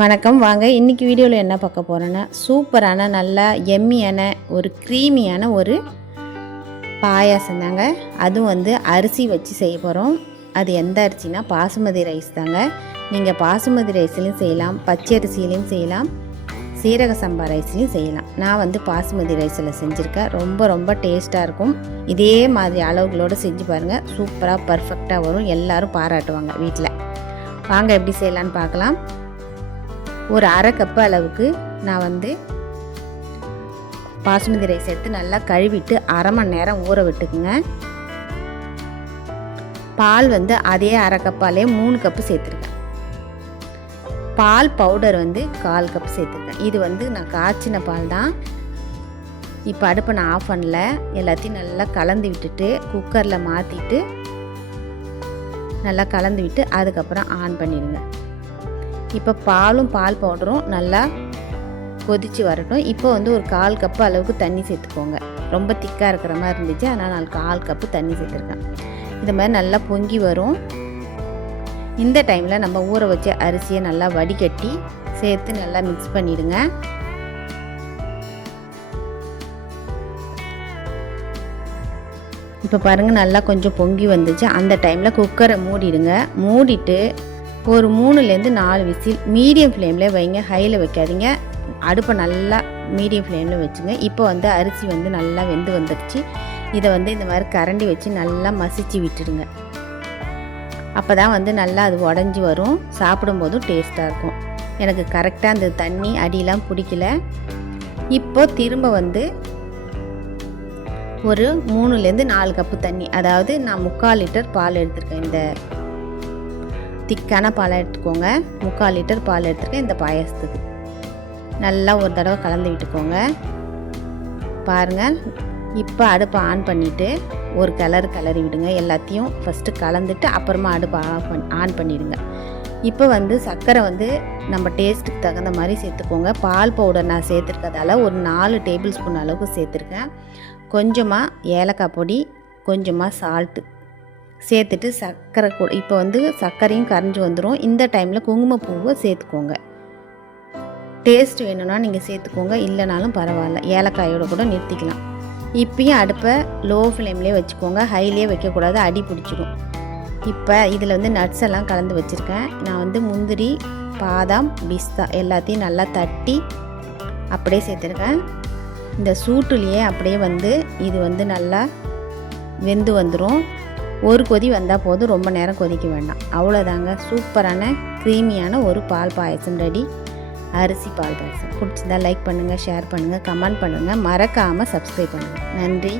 வணக்கம். வாங்க இன்றைக்கி வீடியோவில் என்ன பார்க்க போகிறோன்னா சூப்பரான நல்லா எம்மியான ஒரு க்ரீமியான ஒரு பாயாசம் தாங்க. அதுவும் வந்து அரிசி வச்சு செய்ய போகிறோம் அது எந்த அரிசினா பாசுமதி ரைஸ் தாங்க. நீங்கள் பாசுமதி ரைஸ்லையும் செய்யலாம் பச்சை அரிசியிலையும் செய்யலாம் சீரக சம்பா ரைஸ்லையும் செய்யலாம். நான் வந்து பாசுமதி ரைஸில் செஞ்சுருக்கேன். ரொம்ப ரொம்ப டேஸ்ட்டாக இருக்கும். இதே மாதிரி அளவுகளோடு செஞ்சு பாருங்கள் சூப்பராக பர்ஃபெக்டாக வரும். எல்லோரும் பாராட்டுவாங்க வீட்டில் வாங்க எப்படி செய்யலான்னு பார்க்கலாம். ஒரு அரை கப்பு அளவுக்கு நான் வந்து பாசுமதி ரைஸ் எடுத்து நல்லா கழுவிட்டு அரை மணி நேரம் ஊற விட்டுக்குங்க. பால் வந்து அதே அரை கப்பாலே மூணு கப்பு சேர்த்துருக்கேன். பால் பவுடர் வந்து கால் கப் சேர்த்துருக்கேன். இது வந்து நான் காய்ச்சின பால் தான். இப்போ அடுப்பை நான் ஆஃப் பண்ணல. எல்லாத்தையும் நல்லா கலந்து விட்டுட்டு குக்கரில் மாற்றிட்டு நல்லா கலந்து விட்டு அதுக்கப்புறம் ஆன் பண்ணிடுங்க. இப்போ பாலும் பால் பவுடரும் நல்லா கொதித்து வரட்டும். இப்போ வந்து ஒரு கால் கப்பு அளவுக்கு தண்ணி சேர்த்துக்கோங்க. ரொம்ப திக்காக இருக்கிற மாதிரி இருந்துச்சு. அதனால் நான் கால் கப்பு தண்ணி சேர்த்துருக்கேன். இந்த மாதிரி நல்லா பொங்கி வரும். இந்த டைமில் நம்ம ஊற வச்ச அரிசியை நல்லா வடிகட்டி சேர்த்து நல்லா மிக்ஸ் பண்ணிடுங்க. இப்போ பாருங்கள் நல்லா கொஞ்சம் பொங்கி வந்துச்சு. அந்த டைமில் குக்கரை மூடிடுங்க. மூடிட்டு ஒரு மூணுலேருந்து நாலு விசில் மீடியம் ஃப்ளேமில் வைங்க ஹையில் வைக்காதீங்க. அடுப்பை நல்லா மீடியம் ஃப்ளேமில் வச்சுங்க. இப்போ வந்து அரிசி வந்து நல்லா வெந்து வந்துடுச்சு. இதை வந்து இந்த மாதிரி கரண்டி வச்சு நல்லா மசிச்சு விட்டுடுங்க. அப்போ தான் வந்து நல்லா அது உடஞ்சி வரும். சாப்பிடும்போதும் டேஸ்ட்டாக இருக்கும். எனக்கு கரெக்டாக அந்த தண்ணி அடியெலாம் பிடிக்கல. இப்போ திரும்ப வந்து ஒரு மூணுலேருந்து நாலு கப்பு தண்ணி அதாவது நான் முக்கால் லிட்டர் பால் எடுத்திருக்கேன் இந்த திக்கான பாலை எடுத்துக்கோங்க. முக்கால் லிட்டர் பால் எடுத்துருக்கேன். இந்த பாயாசத்துக்கு. நல்லா ஒரு தடவை கலந்து விட்டுக்கோங்க. பாருங்கள் இப்போ அடுப்பை ஆன் பண்ணிவிட்டு ஒரு கலர் கலரி விடுங்க. எல்லாத்தையும் ஃபஸ்ட்டு கலந்துட்டு அப்புறமா அடுப்பை ஆஃப் பண்ணி ஆன் பண்ணிவிடுங்க இப்போ வந்து சர்க்கரை வந்து நம்ம டேஸ்ட்டுக்கு தகுந்த மாதிரி சேர்த்துக்கோங்க. பால் பவுடர் நான் சேர்த்துருக்கதால ஒரு நாலு டேபிள் ஸ்பூன் அளவுக்கு சேர்த்துருக்கேன். கொஞ்சமாக ஏலக்காய் பொடி கொஞ்சமாக சால்ட்டு சேர்த்துட்டு சர்க்கரை கூட இப்போ வந்து சர்க்கரையும் கரைஞ்சி வந்துடும் இந்த டைமில் குங்குமப்பூவை சேர்த்துக்கோங்க. டேஸ்ட் வேணும்னா நீங்கள் சேர்த்துக்கோங்க இல்லைனாலும் பரவாயில்ல. ஏலக்காயோட கூட நிறுத்திக்கலாம். இப்பயும் அடுப்பை லோ ஃப்ளேம்லேயே வச்சுக்கோங்க. ஹைலேயே வைக்கக்கூடாது அடி பிடிச்சிடும் இப்போ இதில் வந்து நட்ஸ் எல்லாம் கலந்து வச்சுருக்கேன். நான் வந்து முந்திரி பாதாம் பிஸ்தா எல்லாத்தையும் நல்லா தட்டி அப்படியே சேர்த்துருக்கேன். இந்த சூட்டுலேயே அப்படியே வந்து இது வந்து நல்லா வெந்து வந்துடும் ஒரு கொதி வந்தால் போதும். ரொம்ப நேரம் கொதிக்க வேண்டாம். அவ்வளோதாங்க சூப்பரான க்ரீமியான ஒரு பால் பாயசம் ரெடி அரிசி பால் பாயசம். பிடிச்சிருந்தா லைக் பண்ணுங்கள் ஷேர் பண்ணுங்கள் கமெண்ட் பண்ணுங்கள் மறக்காமல் சப்ஸ்கிரைப் பண்ணுங்கள் நன்றி.